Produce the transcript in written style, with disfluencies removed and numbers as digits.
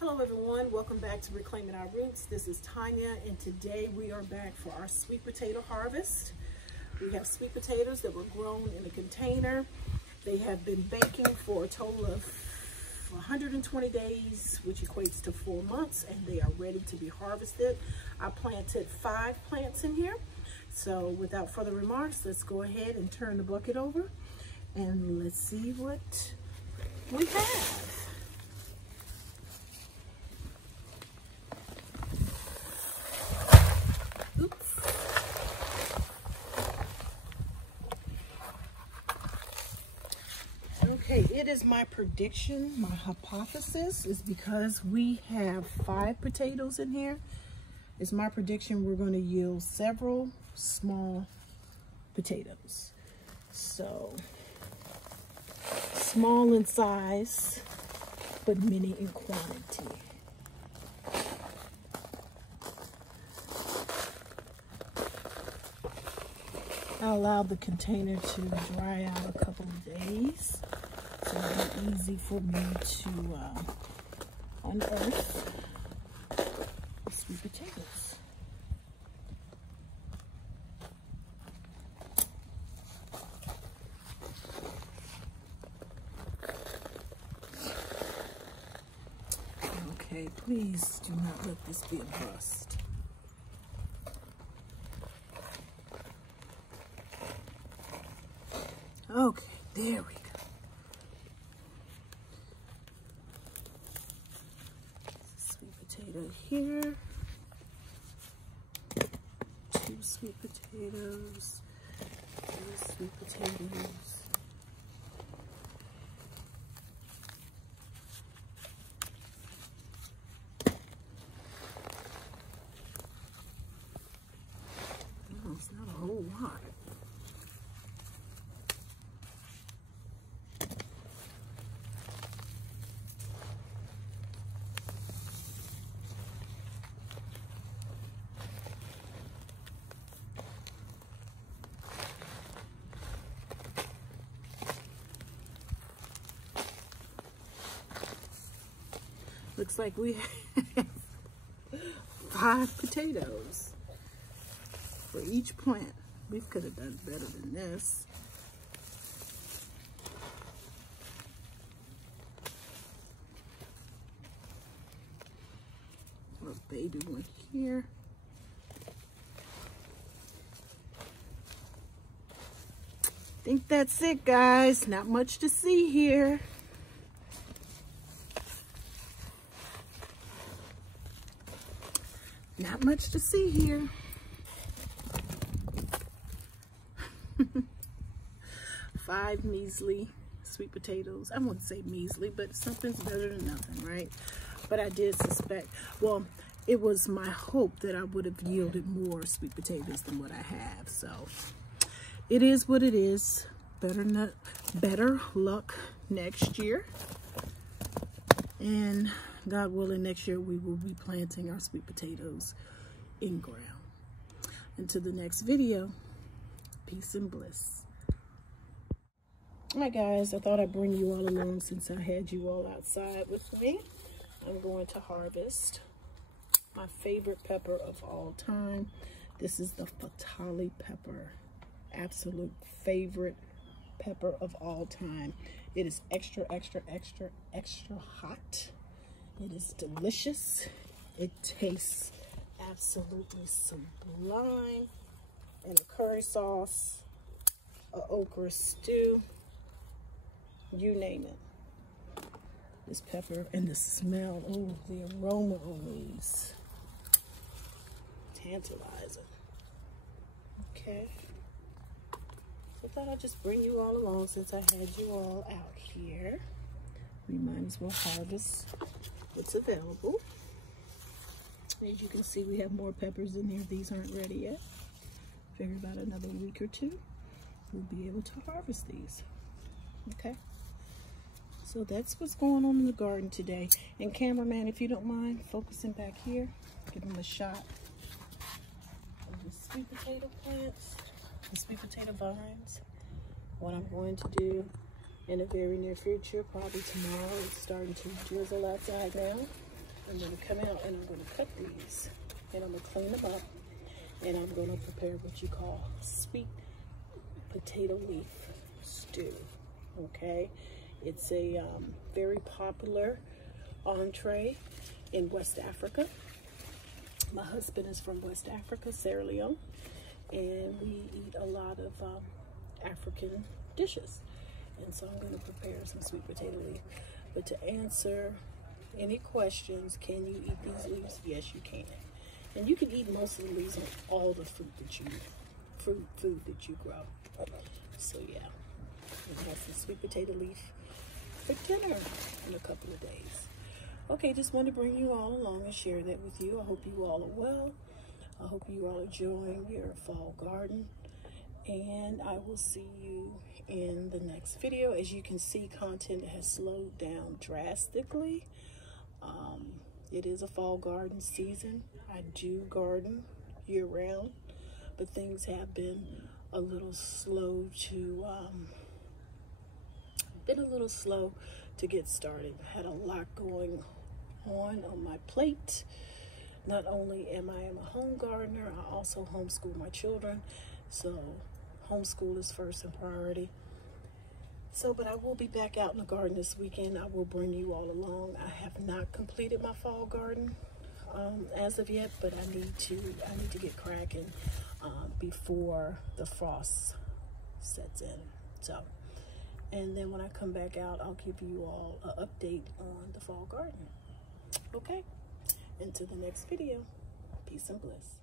Hello everyone, welcome back to Reclaiming Our Roots. This is Tanya, and today we are back for our sweet potato harvest. We have sweet potatoes that were grown in a container. They have been baking for a total of 120 days, which equates to 4 months, and they are ready to be harvested. I planted 5 plants in here. So without further remarks, let's go ahead and turn the bucket over and let's see what we have. Okay, it is my prediction, my hypothesis is because we have 5 potatoes in here. It's my prediction we're going to yield several small potatoes. So, small in size, but many in quantity. I allowed the container to dry out a couple of days, so it'll be easy for me to unearth the sweet potatoes. Okay, please do not let this be a bust. Okay, there we go. Sweet potato here. 2 sweet potatoes. 3 sweet potatoes. Oh, it's not a whole lot. Looks like we have 5 potatoes for each plant. We could have done better than this. A baby one here. I think that's it, guys. Not much to see here. Not much to see here. 5 measly sweet potatoes. I wouldn't say measly, but something's better than nothing, right? But I did suspect, well, it was my hope that I would have yielded more sweet potatoes than what I have. So it is what it is. Better luck next year. And God willing, next year we will be planting our sweet potatoes in ground. Until the next video, peace and bliss. All right, guys, I thought I'd bring you all along since I had you all outside with me. I'm going to harvest my favorite pepper of all time. This is the Fatali pepper. Absolute favorite pepper of all time. It is extra, extra, extra, extra hot. It is delicious. It tastes absolutely sublime in a curry sauce, a okra stew, you name it. This pepper and the smell, oh, the aroma on these. Tantalizing. Okay. So I thought I'd just bring you all along since I had you all out here. We might as well harvest what's available. As you can see, we have more peppers in here. These aren't ready yet. Figure about another week or 2, we'll be able to harvest these. Okay. So that's what's going on in the garden today. And cameraman, if you don't mind focusing back here, give them a shot of the sweet potato plants, the sweet potato vines. What I'm going to do in the very near future, probably tomorrow, it's starting to drizzle outside now. I'm going to come out and I'm going to cut these, and I'm going to clean them up, and I'm going to prepare what you call sweet potato leaf stew. Okay, it's a very popular entree in West Africa. My husband is from West Africa, Sierra Leone, and we eat a lot of African dishes. And so I'm going to prepare some sweet potato leaf. But to answer any questions, can you eat these leaves? Yes, you can. And you can eat most of the leaves on all the food that you grow. So yeah, we have some sweet potato leaf for dinner in a couple of days. Okay, just wanted to bring you all along and share that with you. I hope you all are well. I hope you all are enjoying your fall garden. And I will see you in the next video. As you can see, content has slowed down drastically. It is a fall garden season. I do garden year round, but things have been a little slow to get started. Had a lot going on my plate. Not only am I a home gardener, I also homeschool my children. So homeschool is first in priority. So, but I will be back out in the garden this weekend. I will bring you all along. I have not completed my fall garden as of yet, but I need to get cracking before the frost sets in. So, and then when I come back out, I'll give you all an update on the fall garden. Okay, until the next video, peace and bliss.